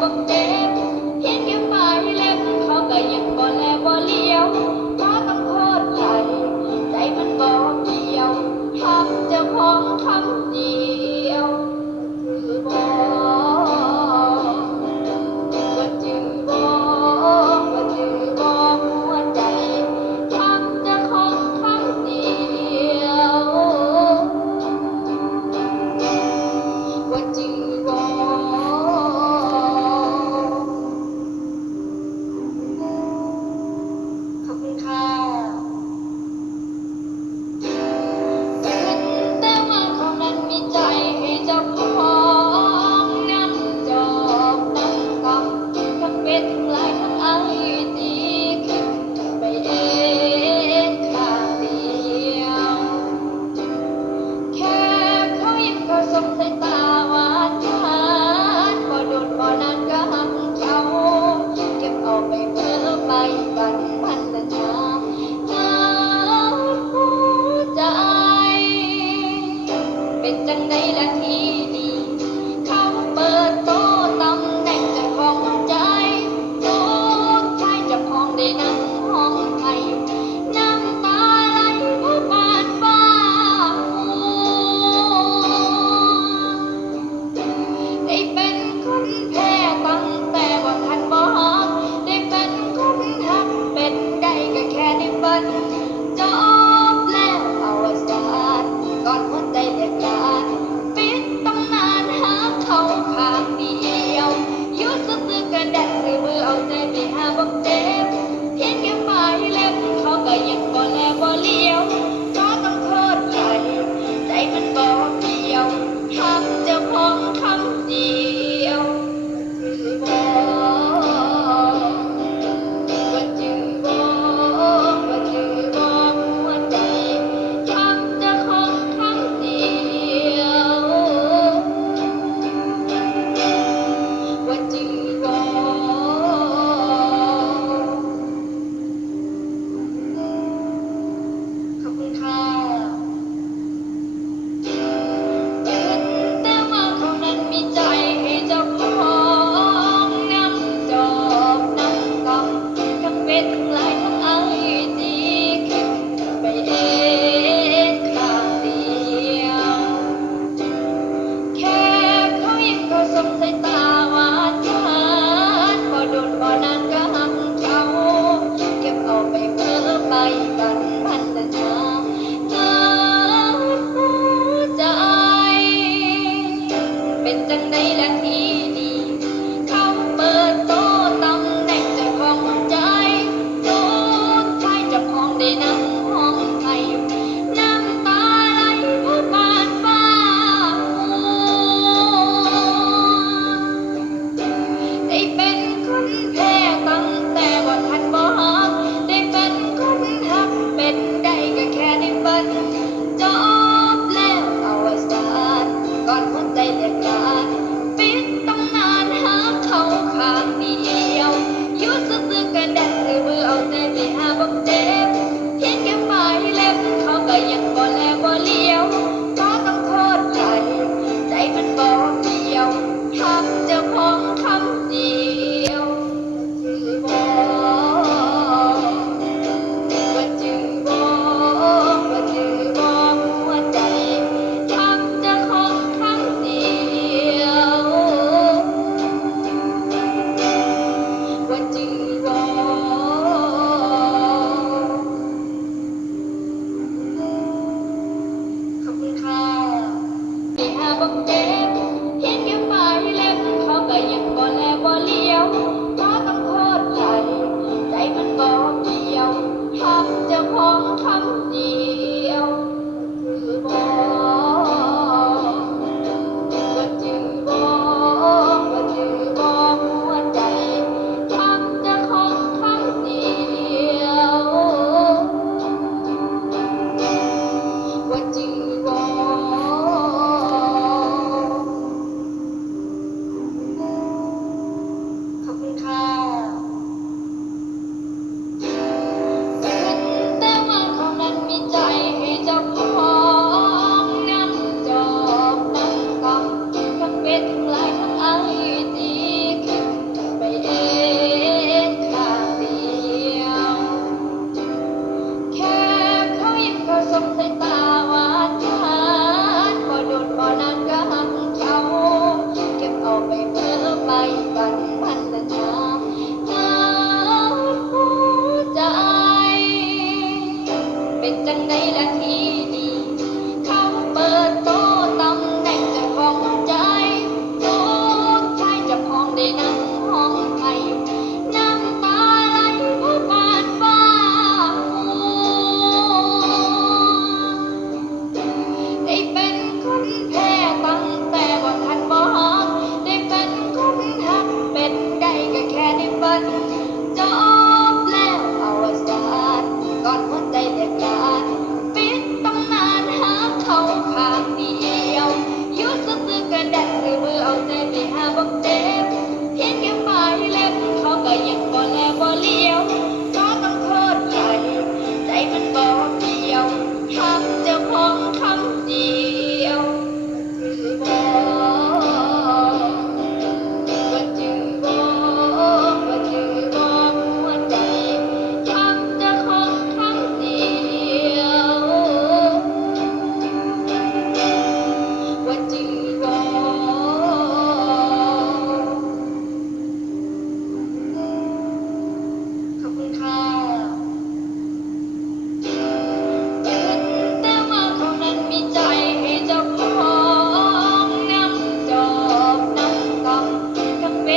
บ่เจ็บเพียงแค่ปลายเล็บเขาก็ยังบ่แลบ่เลี้ยวเพราะต้องโทษใครใจมันบ่เกี่ยวทำเจ้าของคำเดียวคือบ่ว่าจือบ่ว่าจือบ่หัวใจทำเจ้าของคำเดียวว่าจือบ่ ขอบคุณค่ะแต่ว่าเขานั้นมีใจให้เจ้าของนั้นจบนั้นกรรมทั้งเป็นทั้งร้ายทั้งอายดีคิดไปเองข้างเดียว แค่เขายิ้มก็สบสายตาหวานหวานบ่โดนบ่นานก็หักเขาเก็บเอาไปเมื่อไปฝันพันละชาน้ำหัวใจเป็นจังใดละทีดีเขาเปิดโตตำแหน่งเจ้าของหัวใจลูกชายเจ้าของได้นั่งห้องไทยน้ำตาไหลเพราะบาดฟ้า ได้เป็นคนแพ้ตั้งแต่ว่าทันบอกได้เป็นคนหักเป็นได้ก็แค่ได้ฝันจบแล้วอวสานก่อนหัวใจแตกการปิดตำนานหาเขาข้างเดียวอยู่ซื่อๆก็ดันซื้อมือเอาใจไปหาบอกเจ็บเพียงแค่ปลายเล็บเขาก็ยังบ่แลบ่เลี้ยวเพราะต้องโทษใครใจมันบ่เกี่ยวทำเจ้าของคำเดียวคือบ่ว่าจือบ่ว่าจือบ่หัวใจทำเจ้าของคำเดียวว่าจือบ่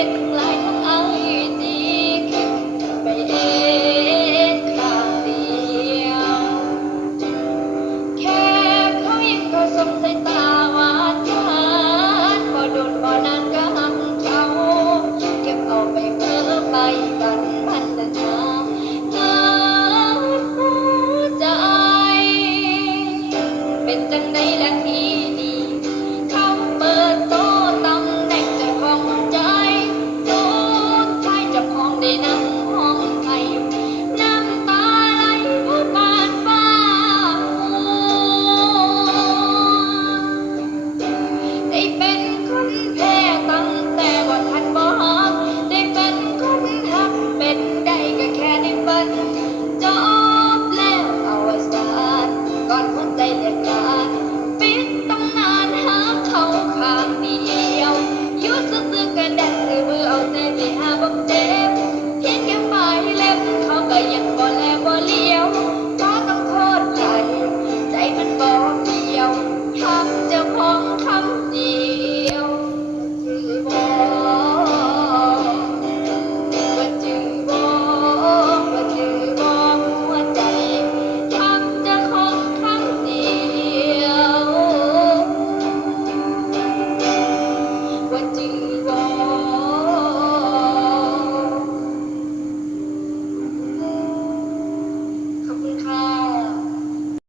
ดหลาย